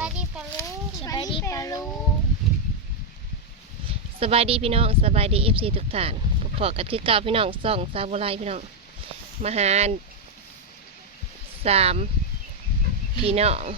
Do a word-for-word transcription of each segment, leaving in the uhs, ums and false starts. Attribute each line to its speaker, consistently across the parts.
Speaker 1: บายดีปลาลูกสบายดีปลาลูก
Speaker 2: สบายดีพี่น้องสบายดีเอฟซีทุกท่านพอกันคือเก่าพี่น้องส่องซาบุไรพี่น้องมาหาสามพี่น้อง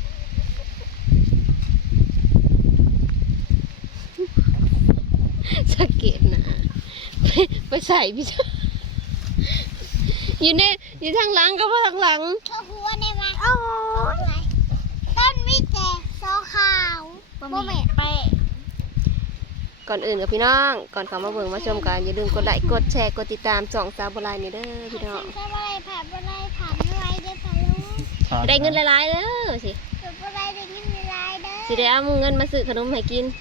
Speaker 2: สังเกตนะไปไปใส่พี่น้องอยู่ในอยู่ทางหลังก็ว่าทางหลัง
Speaker 1: เธอหัวในมันโอ้ยต้นมิเตโซขาวโมเมนไป
Speaker 2: ก่อนอื่นกับพี่น้องก่อนเขามาเบิ่งมาชมกันอย่าลืมกดไลค์กดแชร์กดติดตามส่องซาบุไรนี่เด้อพี่น้อง
Speaker 1: ซาบุไรผ่านบุไรผ่านอะไรได้ปลาลูก
Speaker 2: ได้เงินหลายๆเด้อสิ
Speaker 1: ซาบุไรได้เงินหลายเด้อ
Speaker 2: สิได้เอาเงินมาซื้อขนมให้กิน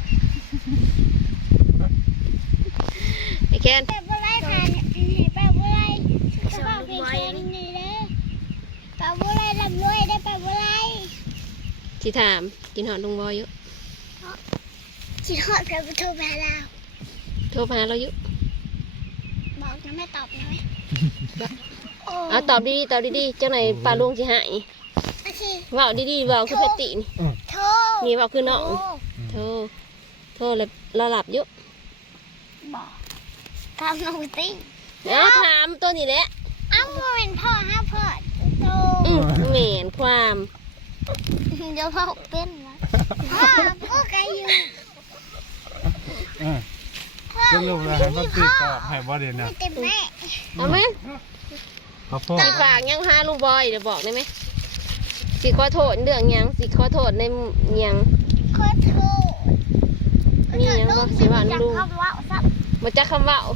Speaker 2: ไอ้แคน
Speaker 1: ซาบุไรผ่านปลาบุไรกระเป๋าเพชรนี่เด้อปลาบุไรลำรวยได้ปลาบุไร
Speaker 2: ที่ถามกินหอดลุงบอยอยู่
Speaker 1: คิดฮอดกับโทรมาเรา
Speaker 2: โทรมาเราอยู่
Speaker 1: บอกนะไม่ตอบนะไหม
Speaker 2: เอาตอบดีๆตอบดีๆเจ้าไหนปลาลุงสิหายเว้าดีๆเว้าคือแพตตินี่
Speaker 1: โทร
Speaker 2: นี่เว้าคือน้องโทรโทรแล้วเราหลับอยู่
Speaker 1: บอกทำน้องติ้ง
Speaker 2: เอาถามตัวนี้แหละ
Speaker 1: อ้าวเป็นพ่อฮะพ่อโต
Speaker 2: อืมเหม็นความ
Speaker 1: เดี๋ยวพ่อเป็นวะพ่อพ่อไกอยู่
Speaker 3: ก็ลูกเลยให้มาตีกรอบให้บ่เด่นนะ
Speaker 1: เต็มแม่
Speaker 2: เอาไหม
Speaker 3: เขาพ่อ
Speaker 2: สิฝากยังหาลุงบอยเดี๋ยวบอกได้ไหมสิขอโทษเรื่องยังสิขอโทษในยัง
Speaker 1: ขอโทษ
Speaker 2: มียังบ่สิว่าลุงมาจากคำว่า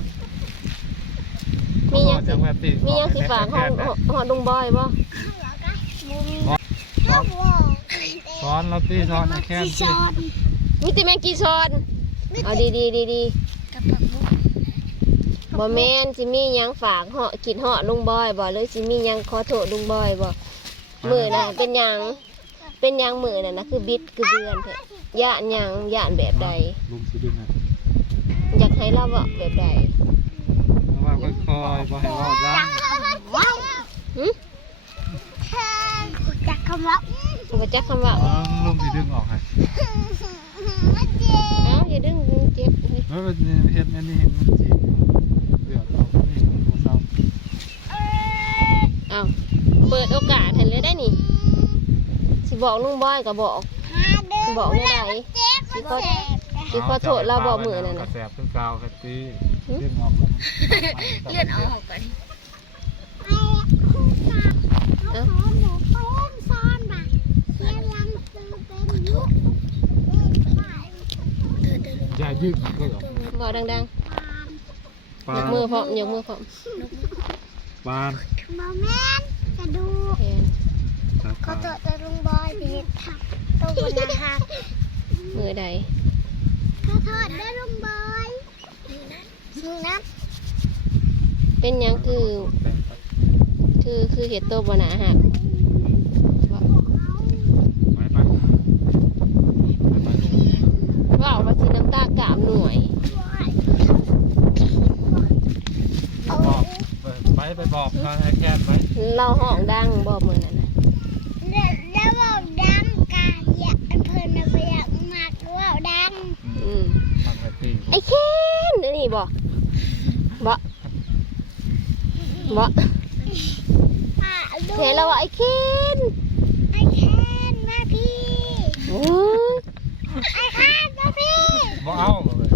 Speaker 2: มียังมียังสิฝากห้องห้องลุงบอยบ่
Speaker 3: ซ้อนเราตีซ้อนแค่ตี
Speaker 2: มีแต่แมงกีซอนเอาดีดีดีดีบ่แม่นสิมียังฝากเหาะกินเหาะลุงบอยบ่เลยสิมียังขอโทษลุงบอยบ่มือน่ะเป็นยังเป็นยังมือน่ะนะคือบิดคือเดือนเถอะย่านยังย่านแบบใด
Speaker 3: ลุงสิดึงนะ
Speaker 2: อยากให้เราบอกแบบใด
Speaker 3: ว่าค่อยๆบ่ให้ว่าดัง
Speaker 2: หืม
Speaker 1: จักคำว่า
Speaker 2: บ่จักคำว่า
Speaker 3: ลุงสิดึงออกให้
Speaker 2: เอ้าอย่าดึงเจ็บเฮ้ย
Speaker 3: เฮ้ยเฮ็ดอันนี้เห็นมันจีบเลือดออกนี่บ่เศร้า
Speaker 2: เอ้าเปิดโอกาสให้เลยได้นี่สิบอกลุงบอยก็บอกบอกได้ไดสิขอสิขอโทษเราบอกมือนั่นน่ะ
Speaker 3: แสบคือกาวแคตตี้ดึงออก
Speaker 1: เลื่อนออกก่อนเอ้า
Speaker 3: อย่ายืดก็หรอก
Speaker 2: บอกดังๆยกมือพร้อมยกมือพร้อม
Speaker 3: ปาน
Speaker 1: มาแม่นจะดูเขาตัวจะลุงบอยเด็ดทับตัวบนนะคะ
Speaker 2: มือใด
Speaker 1: เขาทอดได้ลุงบอยนี่นะ
Speaker 2: เป็นยังคือคือคือเห็ดตัวบนอาหารว่าว่าสีน้ำตากามหน่วย
Speaker 3: ไปไปบอกมาให้แค่ไหม
Speaker 2: เราห้องดังบอกมือนั่นนะ
Speaker 1: แล้วบอกดังกาอยากเพลินไปอยากมากว่าดัง
Speaker 2: อืมไอ้เคนนี่บอกบอกบอกเห็นเราว่าไอ้เคน
Speaker 1: ไอ้เคนมาพี่
Speaker 2: โอ้
Speaker 1: ไอ้เคนมาพี่
Speaker 3: บอกเอาเลย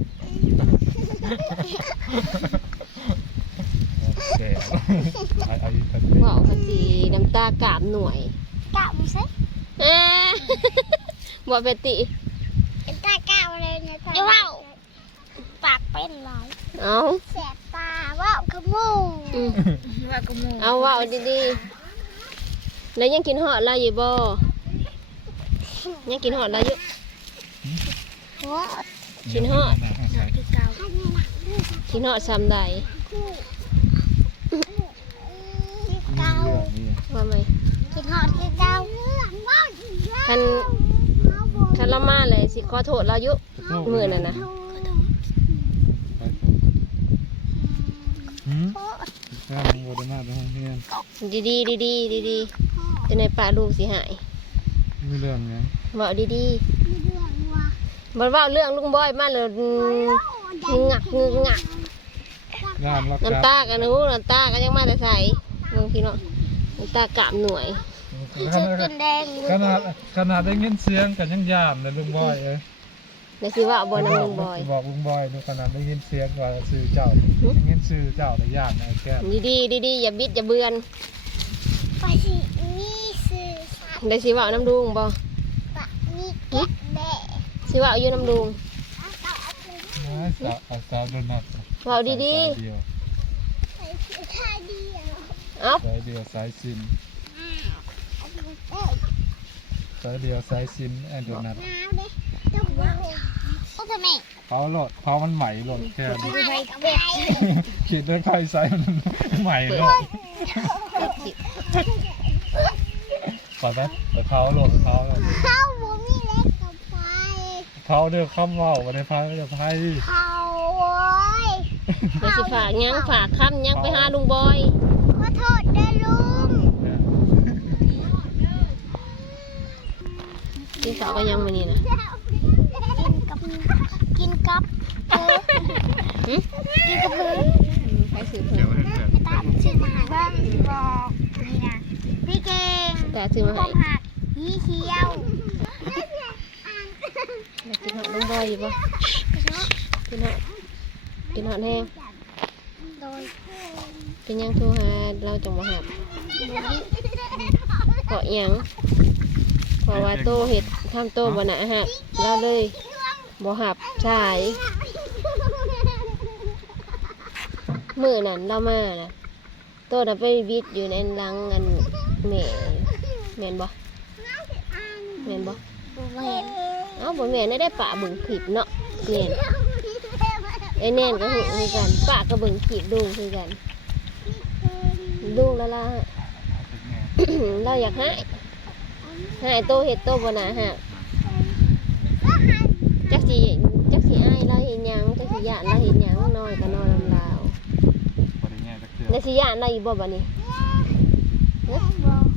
Speaker 2: บอกภาษีน้ำตากาบหน่วย
Speaker 1: กาบซิ
Speaker 2: บอกเปติ
Speaker 1: น้ำตากาบเลยเนี่ยจะว่าปากเป็นไร
Speaker 2: เอา
Speaker 1: แสบตาว่าวกระมู
Speaker 2: ว่าวกระมูเอาว่าวดีๆแล้วยังกินหอดอะไรอยู่บ่ยังกินหอดอะไรอยู่กินหอดกินหอดซ้ำใดว่าไหม
Speaker 1: กินหอดกินดาว
Speaker 2: คันคันละมาเลยสิขอโทษเรายุมือนั่นนะดีดีดีดีดีดีจะในป่าลูกสิหาย
Speaker 3: มีเรื่องยัง
Speaker 2: เว้าดี
Speaker 1: มีเรื่องว่า
Speaker 2: ๆบ่เว้าเรื่องลุงบอยมาเลยอืมงักงึกงัก
Speaker 3: งานรัก
Speaker 2: น้ำตากันนู้น้ำตากันยังมาแต่ใส่เมืองพี่น้องน้ำตากามหน่วย
Speaker 1: พี่
Speaker 3: ข
Speaker 1: ชุด
Speaker 3: นา
Speaker 1: กิ
Speaker 3: ด
Speaker 1: นแดง
Speaker 3: ขนาดขนาดได้ยินเสียงกันยังย่านเลยลุงบอยเอ้ย
Speaker 2: ในสิว่าบ่น้ำลุงบอย
Speaker 3: บอกลุงบอยดูขนาดได้ยินเสียงว่าสื่อเจ้าได้ยินสื่อเจ้าแต่ย่านไอ้แก้ม
Speaker 2: ดีๆดีๆอย่าบิดอย่าเบือน
Speaker 1: ไปสิมีสื่อสาร
Speaker 2: ในสิว่าน้ำลุงบ่
Speaker 1: ปะมีแก๊กแดง
Speaker 2: สิว่าอยู่น้ำลุง
Speaker 1: เอาต่อเอาไป
Speaker 3: ไอ้สาวเอาสาวโดนัท
Speaker 2: เว้าดี
Speaker 3: สายเดียว
Speaker 1: ใส่ชุดท่าเดียว
Speaker 2: ๆเอ้า
Speaker 3: สายเดียวสายซิม
Speaker 1: อ้าวเอาไปเต้น
Speaker 3: สายเดียวสายซิมแอนโดนัท
Speaker 1: น้ำเด้ต้องว่าโอ้ทำไม
Speaker 3: เผาโหลดเผามันใหม่โหลดแค่นี้
Speaker 1: ไปกับเป็ด
Speaker 3: ขีดด้วยไฟใส่มันใหม่โหลดขอนะไปเผาโหลดไปเผาโหลด
Speaker 1: เข้าบ่มีเล็กกับไฟ
Speaker 3: เผาเดือดข้ามว่าวในไฟจะไฟ
Speaker 1: เข้าโว้ย
Speaker 2: ในสิฝากยังฝากคำยังไปหาลุงบอย
Speaker 1: ขอโทษเด้อลุง
Speaker 2: กินข้าวก็ยังมื้อนี้นะ
Speaker 1: กินกับกินกับเออ
Speaker 2: หึ
Speaker 1: กินกับเพื่อน
Speaker 2: ไปซื้อเพิ่
Speaker 3: เดี๋ย
Speaker 2: ม
Speaker 3: วให้เพื่อน
Speaker 1: ไปตามชื่อมาหาบ้างบอกนี่นะพี่เก่ง
Speaker 2: แต่ซื้อมา
Speaker 1: ผ
Speaker 2: ให้
Speaker 1: มหักยี่เขียว
Speaker 2: อยากกินหอดลุงบอยอยู่บ่กินหอดกินหอดแห้ง
Speaker 1: โดย
Speaker 2: เป็นยังโทรหาเราจังบ่หับเพราะหยังเพราะว่าโตเฮ็ดทำโตบ่น่ะหับเราเลยบ่หับสายมื้อนั้นเรามาน่ะโตน่ะไปวิทย์อยู่ในหลังอันแม่แม่นบ่แม่นบ่
Speaker 1: บ่เห็น
Speaker 2: เอ้าบ่แม่นได้ได้ปะเบิ่งคลิปเนาะแม่นไอ้แน่นก็หูคือกันปะก็เบิ่งคลิปดูคือกันดูแล้วล่ะ เราอยากให้ให้โตเฮ็ดโตบ่น่าหักจักสิจักสิอ้ายเราเฮ็ดหยังจักสิย่านเราเฮ็ดหยังน้อยก็น้อยลำลาว
Speaker 3: บริแง่จะเกลือ
Speaker 2: แล้วสิย่านเราอีกบ่บัดนี้เนาะ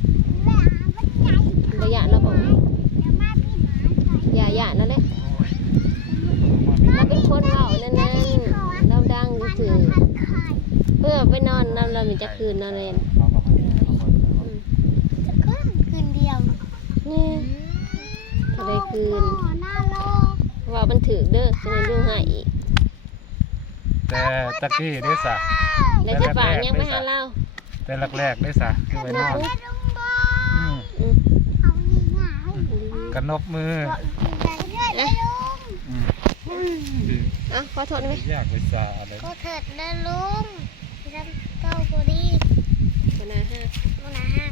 Speaker 2: บ่ย่านเราบ่อย่าย่านนั่นแหละเราเป็นคนเว้านั่นนั่นเราดังซื่อๆเพื่อไปนอนนำเรามีจักคืนนั่นเอง
Speaker 3: เราบอกว่าเราบอกว่า
Speaker 1: คืนคืนเดียว
Speaker 2: นี่ถ้าได้คืน
Speaker 1: หน้าโลก
Speaker 2: ว่ามันถือเด้อจะมันดูให้อีก
Speaker 3: แต่ตะกี้ได้สะ
Speaker 2: แล้วจะฝากยังไปหาเรา
Speaker 3: แต่แรกๆได้สะคือไปนอน
Speaker 1: ลุงบอ
Speaker 3: อืม
Speaker 2: อืม
Speaker 1: เอานี่ง่าย
Speaker 3: กันนบมือ
Speaker 1: บอกใจเรื่อยเลยลุง
Speaker 3: อืม
Speaker 2: อ่ะขอโทษได้ไหม
Speaker 3: ยากไปสาอะไร
Speaker 1: ก็เถิดนะลุงทำเก้าบุรี
Speaker 2: คนน่ะฮะ
Speaker 1: ลุงนะฮะ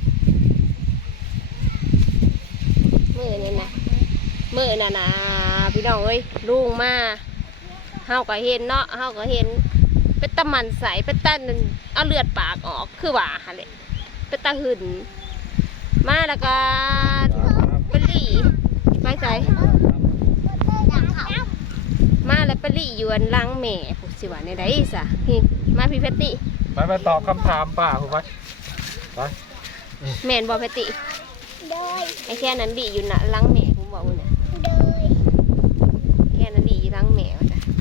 Speaker 2: มือนี่นะมือน่ะนะพี่น้องเอ้ยลุงมาเฮาก็เห็นเนาะเฮาก็เห็นเป็นตะมันใสเป็นตะนั่นเอาเลือดปากออกคือว่าหั่นแหละเป็นตะหึ่นมาแล้วก็เป็นหลี่ไปใส่
Speaker 1: อยากเขา
Speaker 2: มาแล้วเป็นหลี่อยู่อันหลังแม่ผู้สิว่าในใดซะพี่มาพี่เพชรติ
Speaker 3: ไปไปตอบคำถามป้าคุณไปไป
Speaker 2: แม่นบ่เพชรติ
Speaker 1: โดย
Speaker 2: ไอ้แค่นั้นดีอยู่นะหลังแม่ผมบอกว่าน่ะ
Speaker 1: โดย
Speaker 2: แค่นั้นดีอยู่หลังแม่ว่าจ้ะ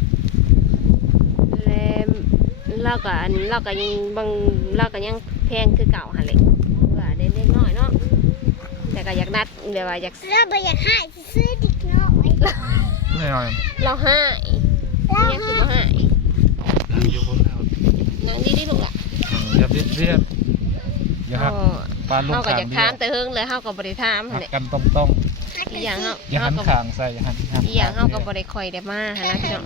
Speaker 2: แล้วเราก็อันเราก็ยังบางเราก็ยังแพงคือเก่าหั่นแหละว่าเล็กๆน้อยๆเนาะแต่ก็อยากนัดแบบว่าอยาก
Speaker 1: เราไปอยากให้ซื้อดิกน้อย
Speaker 3: ไม่หน่อย
Speaker 2: เราให้เนี่ยคือบ่ให้
Speaker 3: อยู่บนแล้ว
Speaker 2: นางดีดีลูกล่ะ
Speaker 3: อย่าเบียดเบียดอย่าหัก
Speaker 2: อ๋อ
Speaker 3: ปานลูก
Speaker 2: เฮาก็
Speaker 3: ขาง
Speaker 2: อยาก
Speaker 3: เดี
Speaker 2: ถาม
Speaker 3: ยว
Speaker 2: แต่เฮิงเลยเฮาก็บ่ได้ถามหั่นแหละ
Speaker 3: หักกันตรงตรง
Speaker 2: อีกอย่างเฮา
Speaker 3: ๆอย่าหัน
Speaker 2: เฮาก็
Speaker 3: ขางใส่อย่าหันหัน
Speaker 2: อีกอย่างเฮาก็บ่ได้ค่อยได้มาหั่นนะพี่น้อง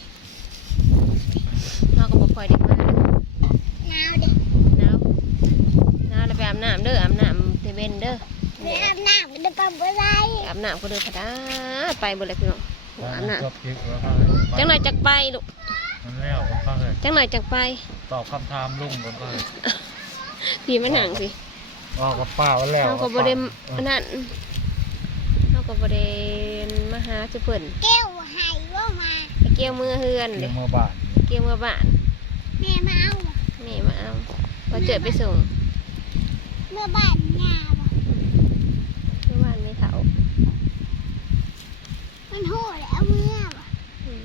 Speaker 2: เฮาก็บ่ค่อยได้มา
Speaker 1: หนาวเด็ก
Speaker 2: หนาวหนาวแล้วไปอาบน้ำเด้ออาบน้ำเทเวนเด้อ
Speaker 1: ไปอาบน้ำมันจะกำอะไร
Speaker 2: อาบน้ำก็เดินพะดาไปเบ่เลยพี่น้องอาบน้
Speaker 3: จบคลิปแล้วก็
Speaker 2: ำจังหน่อยจักไปลูก
Speaker 3: มันแล้วก็เข้าเลย
Speaker 2: จังหน่อยจักไป
Speaker 3: ตอบคำถามลุงก่อนก็เลย
Speaker 2: พี่มันหนังสิ
Speaker 3: อ๋อกับป้าไว้แล้ว
Speaker 2: เฮาก็บ่ได้อันนั้นเฮาก็บ่ได้มาหาจุเพิ่น
Speaker 1: แก้วไห้ว่ามา
Speaker 2: ไปเกี่ยวมือเฮือน
Speaker 3: เรี
Speaker 2: เด้
Speaker 3: ยกมาบ้าน
Speaker 2: เกี่ยวมือบ้าน
Speaker 1: แม่มาเอา
Speaker 2: แม่มาเอาพอเจอไปส่ง
Speaker 1: เมื่อบ้านงาบ่
Speaker 2: เมื่อวานไม่เฒ่า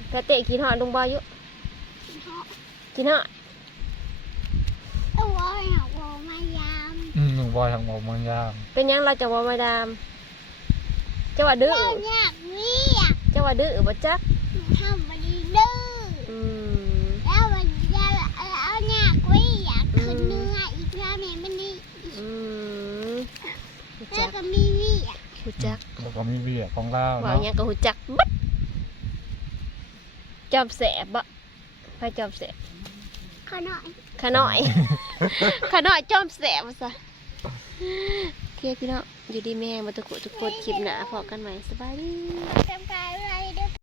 Speaker 2: กระเตะกินหอดลุงบอยอยู่กินหอด
Speaker 1: เอาไว้หาโบมายาม
Speaker 3: อืมหนูบอยทางบอกมันยาม
Speaker 2: เป็นหยังเราจะว่ามาดามเจ้าว่าดื้อ
Speaker 1: เราอยากวิ่ง
Speaker 2: เจ้าว่าดื้อบ่จัก
Speaker 1: ทำมันดื้อ
Speaker 2: อืม
Speaker 1: แล้วมันจะเอาอยากวิ่งอยากขึ้นเนื้ออีกแล้วแม่มันนี่
Speaker 2: อืมหู
Speaker 1: แล้
Speaker 2: จั
Speaker 1: ว
Speaker 2: ก
Speaker 1: ก็มีวิ่ง
Speaker 2: หูจัก
Speaker 3: แล้วก็มีเบียร์ของเรา
Speaker 2: ว่า
Speaker 3: เนาะ
Speaker 2: หยังก็หูจักบัดจอมแสบบ่ไปจอมแสบ
Speaker 1: ขอหน่อย
Speaker 2: ขาน้อย ขาน้อยจอมแสบว่าซะโอเคพี่น้องอยู่ดีแม่มาตะกุตะกดคลิปหน้าพอกันใหม่สบายดี
Speaker 1: จำกายอะไรเด้อ